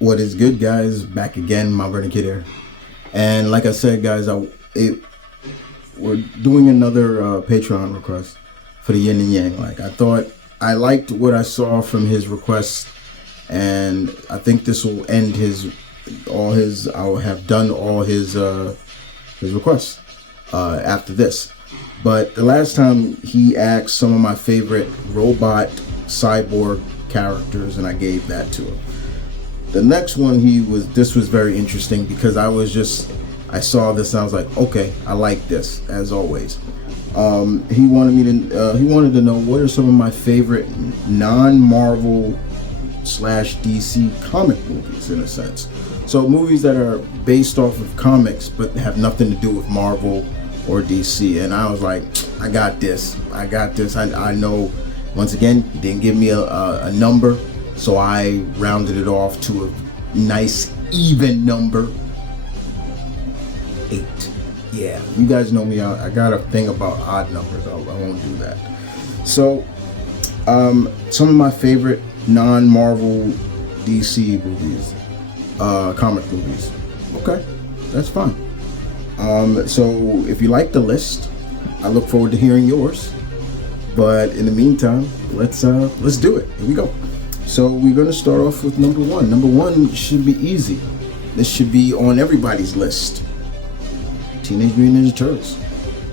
What is good, guys? Back again, M.V.K here. And like I said, guys, we're doing another Patreon request for the Yin and Yang. Like, I liked what I saw from his request, and I think this will end I'll have done all his requests after this. But the last time he asked some of my favorite robot cyborg characters, and I gave that to him. The next one, this was very interesting because I saw this and I was like, okay, I like this, as always. He wanted to know what are some of my favorite non-Marvel / DC comic movies, in a sense. So movies that are based off of comics but have nothing to do with Marvel or DC. And I was like, I got this. I know, once again, he didn't give me a number, so I rounded it off to a nice even number. 8. Yeah, you guys know me. I got a thing about odd numbers. I won't do that. So, some of my favorite non-Marvel DC movies, comic movies. Okay, that's fine. So if you like the list, I look forward to hearing yours. But in the meantime, let's do it. Here we go. So we're going to start off with number 1. Number 1 should be easy. This should be on everybody's list. Teenage Mutant Ninja Turtles.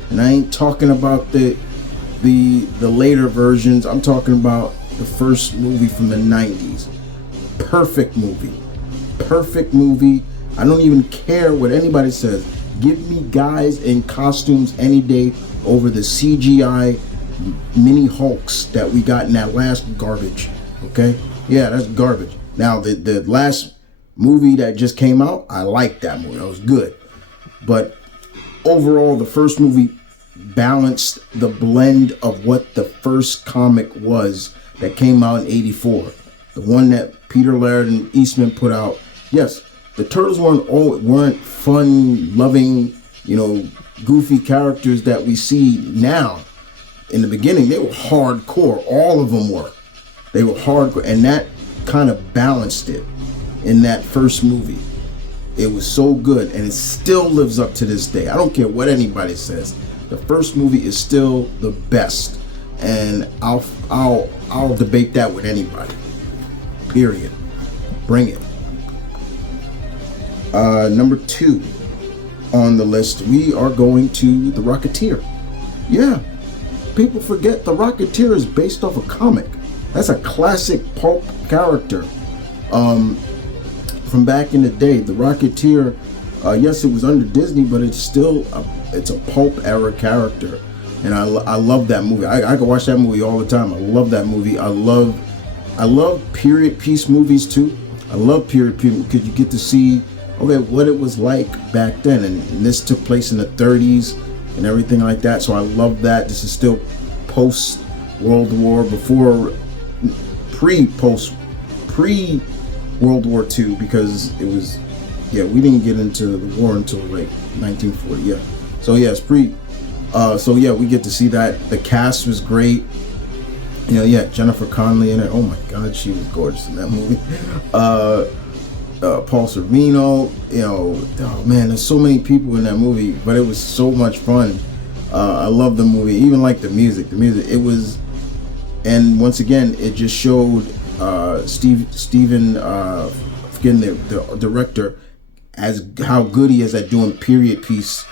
And I ain't talking about the later versions. I'm talking about the first movie from the 90s. Perfect movie. I don't even care what anybody says. Give me guys in costumes any day over the CGI mini Hulks that we got in that last garbage. Okay? Yeah, that's garbage. Now, the last movie that just came out, I liked that movie. That was good. But overall, the first movie balanced the blend of what the first comic was that came out in '84. The one that Peter Laird and Eastman put out. Yes, the Turtles weren't fun, loving, goofy characters that we see now. In the beginning, they were hardcore. All of them were. They were hardcore, and that kind of balanced it in that first movie. It was so good, and it still lives up to this day. I don't care what anybody says. The first movie is still the best, and I'll debate that with anybody. Period. Bring it. Number 2 on the list, we are going to The Rocketeer. Yeah, people forget The Rocketeer is based off a comic. That's a classic pulp character from back in the day. The Rocketeer, yes, it was under Disney, but it's still it's a pulp era character, and I love that movie. I can watch that movie all the time. I love that movie. I love period piece movies too. I love period piece because you get to see what it was like back then, and this took place in the 30s and everything like that. So I love that. This is still post World War, pre World War II, because it was, we didn't get into the war until like 1940. Yeah, so yeah, it's pre. We get to see that. The cast was great. Jennifer Connelly in it. Oh my God, she was gorgeous in that movie. Paul Sorvino, oh man, there's so many people in that movie, but it was so much fun. I love the movie, even like the music, it was, and once again, it just showed Steven, forgetting the director, as how good he is at doing period piece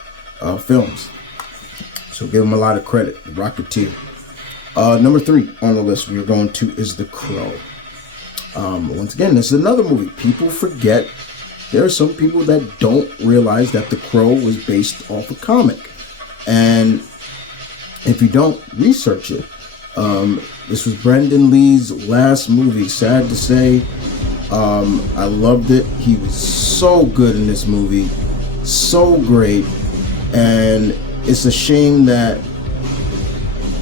films. So give him a lot of credit. The Rocketeer. Number 3 on the list we are going to is The Crow. Once again, this is another movie. People forget. There are some people that don't realize that The Crow was based off a comic. And if you don't, research it. This was Brandon Lee's last movie. Sad to say. I loved it. He was so good in this movie. So great. And it's a shame that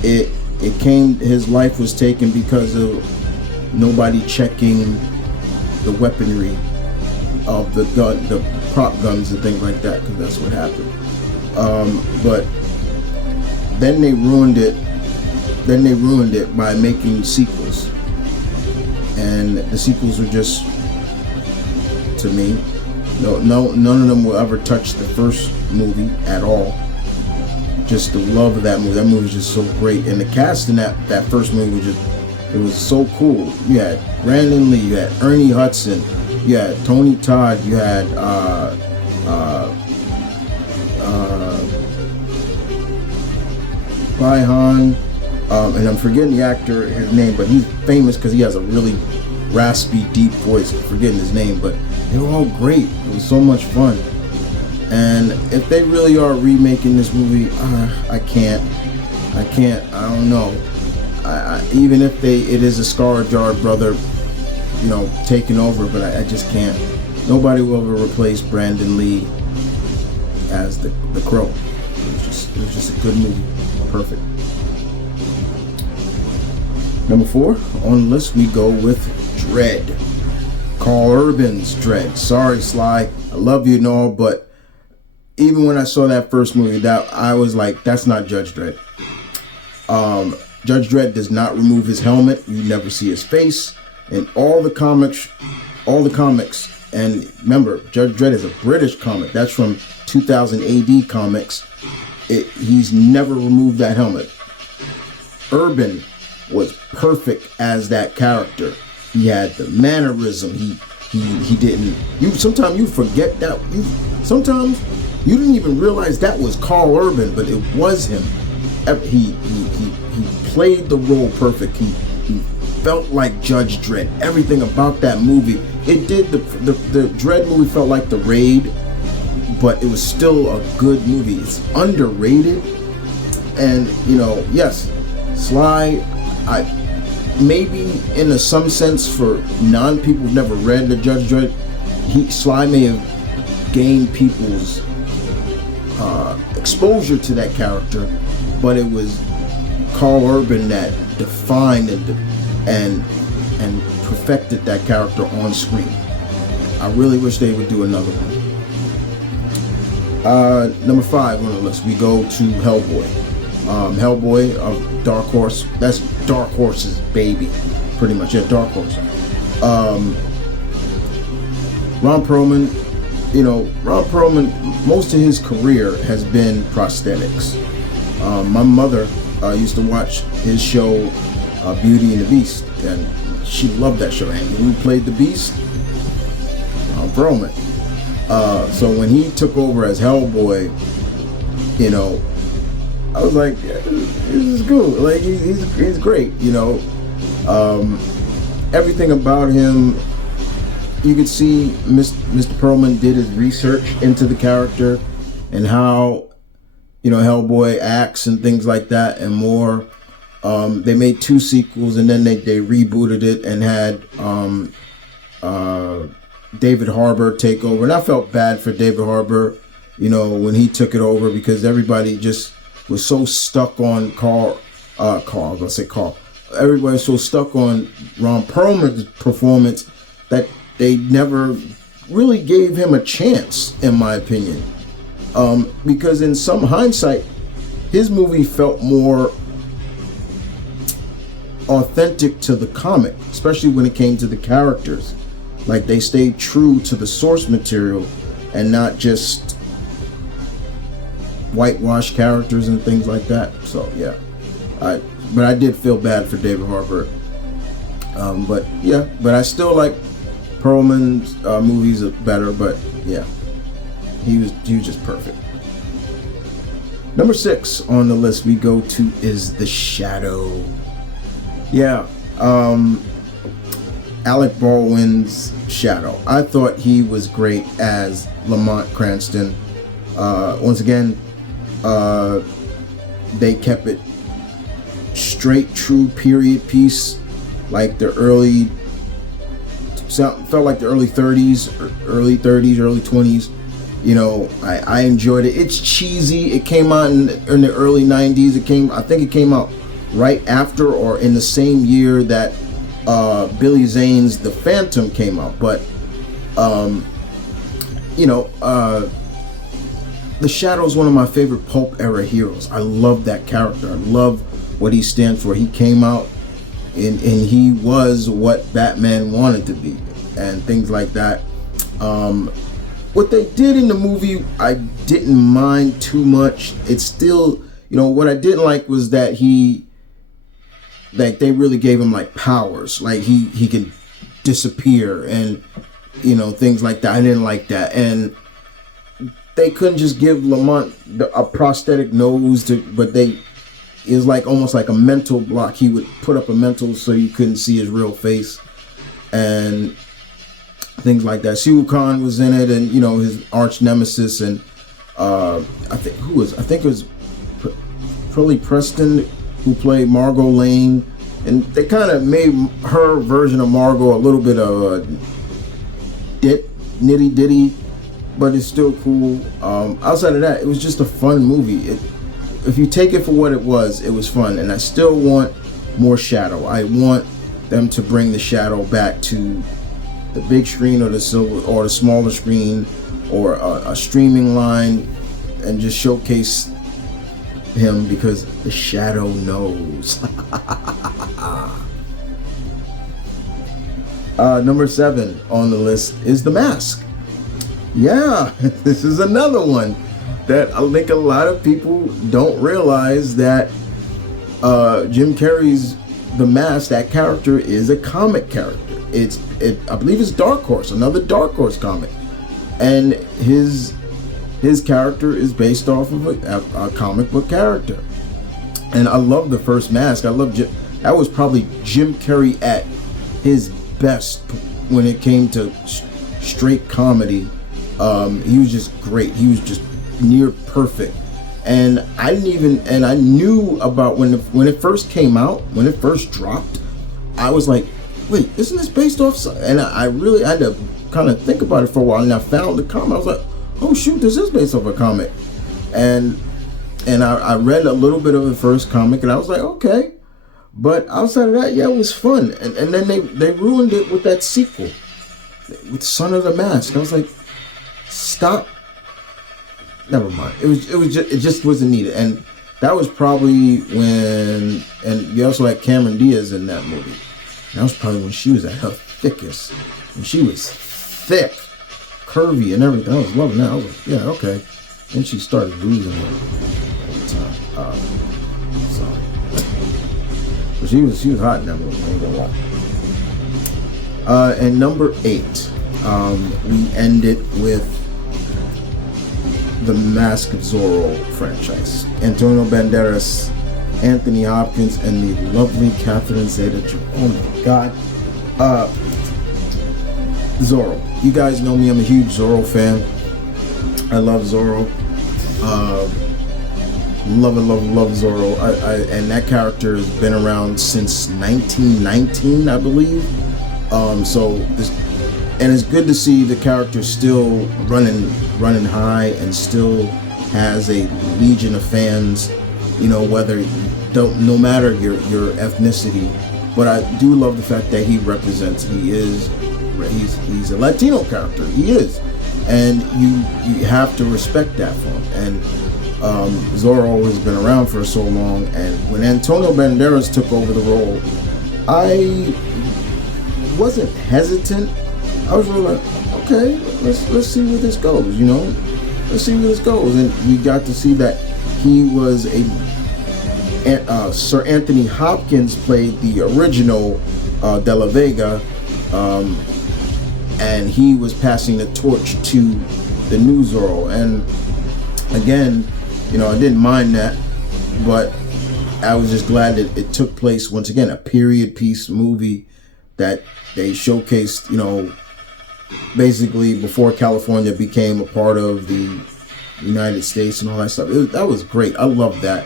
his life was taken because of nobody checking the weaponry of the prop guns and things like that, because that's what happened. But then they ruined it. By making sequels, and the sequels were just to me. None of them will ever touch the first movie at all. Just the love of that movie. That movie was just so great, and the cast in that first movie it was so cool. You had Brandon Lee, you had Ernie Hudson, you had Tony Todd, you had Raihan, and I'm forgetting the actor, his name, but he's famous because he has a really raspy, deep voice. I'm forgetting his name, but they were all great. It was so much fun. And if they really are remaking this movie, I can't. I don't know. Even if it is a Skarsgård brother, taking over, but I just can't. Nobody will ever replace Brandon Lee as the Crow. It was just a good movie. Perfect. Number 4 on the list, we go with Dredd. Carl Urban's Dredd. Sorry, Sly, I love you and all, but even when I saw that first movie, that I was like, that's not Judge Dredd. Judge Dredd does not remove his helmet. You never see his face. In all the comics, and remember, Judge Dredd is a British comic. That's from 2000 AD comics. He's never removed that helmet. Urban was perfect as that character. He had the mannerism. He didn't. Sometimes you forget that. Sometimes you didn't even realize that was Carl Urban, but it was him. He played the role perfect. He felt like Judge Dredd. Everything about that movie. It did. The Dredd movie felt like The Raid, but it was still a good movie. It's underrated, and yes, Sly. Maybe in some sense for non-people who've never read the Judge Dredd, Sly may have gained people's exposure to that character, but it was Carl Urban that defined and perfected that character on screen. I really wish they would do another one. Number 5 on the list, we go to Hellboy. Hellboy of Dark Horse. That's Dark Horse's baby, pretty much. Yeah, Dark Horse. Ron Perlman. Ron Perlman, most of his career has been prosthetics. My mother used to watch his show, Beauty and the Beast, and she loved that show. And who played the Beast? Ron Perlman. So when he took over as Hellboy, I was like, yeah, this is cool. Like he's great, everything about him. You could see Mr. Perlman did his research into the character and how Hellboy acts and things like that and more. They made 2 sequels and then they rebooted it and had David Harbour take over. And I felt bad for David Harbour, when he took it over, because everybody just was so stuck on Carl. Everybody's so stuck on Ron Perlman's performance that they never really gave him a chance, in my opinion. Because in some hindsight, his movie felt more authentic to the comic, especially when it came to the characters. Like they stayed true to the source material and not just whitewash characters and things like that. So yeah, but I did feel bad for David Harbour. But I still like Perlman's movies better. But yeah, he was just perfect. Number 6 on the list we go to is The Shadow. Yeah, Alec Baldwin's Shadow. I thought he was great as Lamont Cranston. Once again, they kept it straight, true period piece, like the early, felt like the early 30s, early 20s. I enjoyed it. It's cheesy. It came out in the early 90s. I think it came out right after or in the same year that Billy Zane's The Phantom came out. But The Shadow is one of my favorite pulp era heroes. I love that character. I love what he stands for. He came out and he was what Batman wanted to be and things like that. What they did in the movie, I didn't mind too much. It's still, what I didn't like was that they really gave him like powers, like he could disappear and things like that. I didn't like that, and they couldn't just give Lamont a prosthetic nose but it was like almost like a mental block. He would put up a mental so you couldn't see his real face and things like that. Siwoo Khan was in it, and his arch nemesis, and I think it was Prilly Preston who played Margot Lane, and they kind of made her version of Margot a little bit of a nitty ditty, but it's still cool. Outside of that, it was just a fun movie. If you take it for what it was fun, and I still want more Shadow. I want them to bring the Shadow back to the big screen or the smaller screen or a streaming line, and just showcase him, because the Shadow knows. Number 7 on the list is The Mask. Yeah, this is another one that I think a lot of people don't realize, that Jim Carrey's The Mask, that character is a comic character. I believe it's Dark Horse, another Dark Horse comic, and his character is based off of a comic book character. And I love the first Mask. That was probably Jim Carrey at his best when it came to straight comedy. He was just great. He was just near perfect. And I knew about when it first came out, when it first dropped, I was like, wait, isn't this based off? And I really had to kind of think about it for a while, and I found the comic. I was like, oh shoot, this is based off a comic. And I read a little bit of the first comic, and I was like, okay. But outside of that, yeah, it was fun. And then they ruined it with that sequel, with Son of the Mask. I was like, stop. Never mind. It just wasn't needed. And that was probably when, and you also had Cameron Diaz in that movie. And that was probably when she was at her thickest. When she was thick, curvy, and everything. I was loving that. I was like, yeah, okay. Then she started losing it all the time. But she was hot in that movie. I ain't gonna lie. And number 8, we end it with the Mask of Zorro franchise. Antonio Banderas, Anthony Hopkins, and the lovely Catherine Zeta-Jones. Oh my God. Zorro. You guys know me. I'm a huge Zorro fan. I love Zorro. Love Zorro. And that character has been around since 1919, I believe. And it's good to see the character still running high and still has a legion of fans. Whether no matter your ethnicity. But I do love the fact that he represents. He's a Latino character. He is, and you have to respect that for him. And Zorro has been around for so long, and when Antonio Banderas took over the role, I wasn't hesitant. I was really like, okay, let's see where this goes. Let's see where this goes. And we got to see that he was Sir Anthony Hopkins played the original De La Vega, and he was passing the torch to the new Zorro. And again, I didn't mind that, but I was just glad that it took place, once again, a period piece movie that they showcased, basically before California became a part of the United States and all that stuff. That was great. I loved that.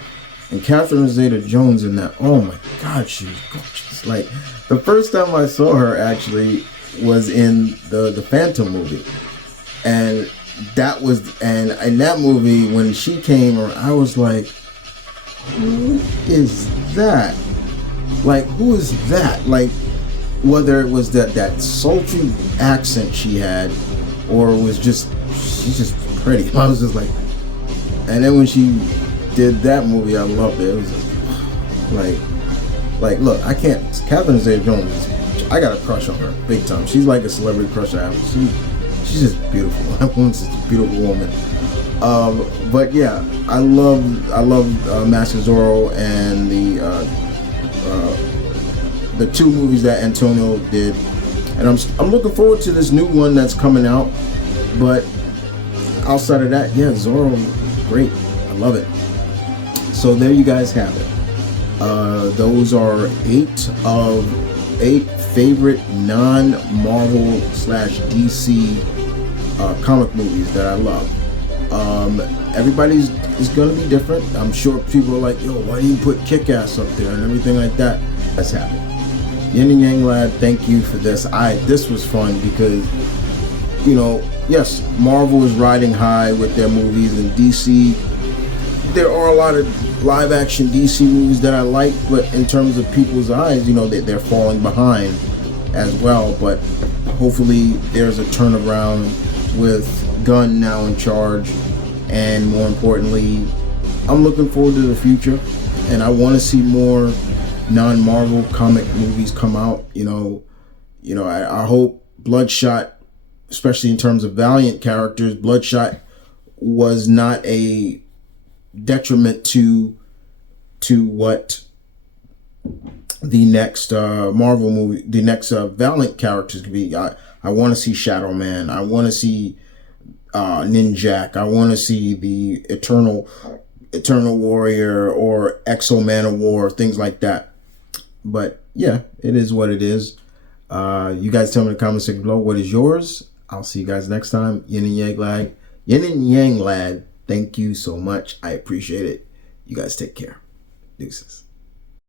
And Catherine Zeta-Jones in that, oh my God, she was gorgeous. Like, the first time I saw her actually was in the Phantom movie. And in that movie, when she came, I was like, who is that? Like, who is that? Like, whether it was that sultry accent she had, or it was she's just pretty. I was just like, and then when she did that movie, I loved it. It was just, like, look, I can't. Catherine Zeta-Jones, I got a crush on her, big time. She's like a celebrity crush I have. she's just beautiful. That woman's just a beautiful woman. But yeah, I love Master Zorro and the two movies that Antonio did, and I'm looking forward to this new one that's coming out. But outside of that, yeah, Zorro, great. I love it. So there you guys have it. Those are 8 favorite non-Marvel / DC comic movies that I love. Everybody's is gonna be different. I'm sure people are like, yo, why do you put Kick-Ass up there and everything like that? That's happening. Yin and Yang Lad, thank you for this. This was fun because, you know, yes, Marvel is riding high with their movies, and DC, there are a lot of live action DC movies that I like, but in terms of people's eyes, you know, they're falling behind as well. But hopefully there's a turnaround with Gunn now in charge, and more importantly, I'm looking forward to the future, and I want to see more non-Marvel comic movies come out. I hope Bloodshot, especially in terms of Valiant characters, Bloodshot was not a detriment to what the next Marvel movie, the next Valiant characters could be. I want to see Shadow Man. I want to see Ninjak. I want to see the Eternal Warrior or Exo Man of War, things like that. But yeah, it is what it is. You guys tell me in the comments section below what is yours. I'll see you guys next time. Yin and Yang Lad. Yin and Yang Lad. Thank you so much. I appreciate it. You guys take care. Deuces.